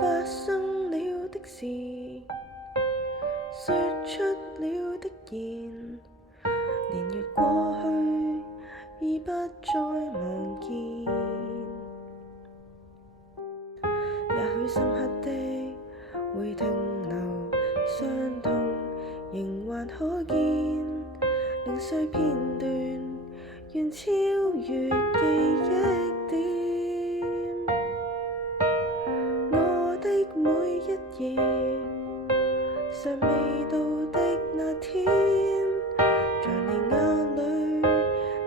發生了的事，說出了的言，年月過去，已不再望見。也許深刻的會停留，傷痛仍還可見，零碎片段願超越記憶點。我的每一頁，尚未到的那天，在你眼裏，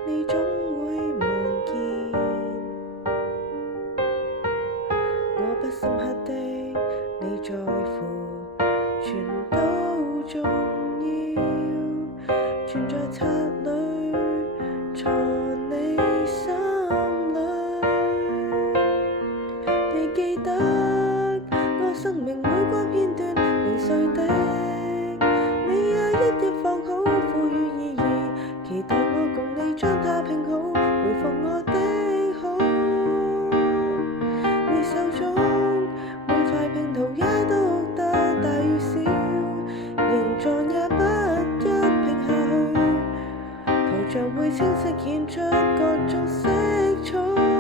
你總會望見。我不深刻的你在乎，全都重要，存在冊裏，藏你心裏。你記得我生命每個片段零碎的，你也一一放好，賦予意義，期待我共你將它拼好，回復我的好。你手中每塊拼圖也都得大與小，形狀也不一拼下去，圖像會清晰顯出各種色彩。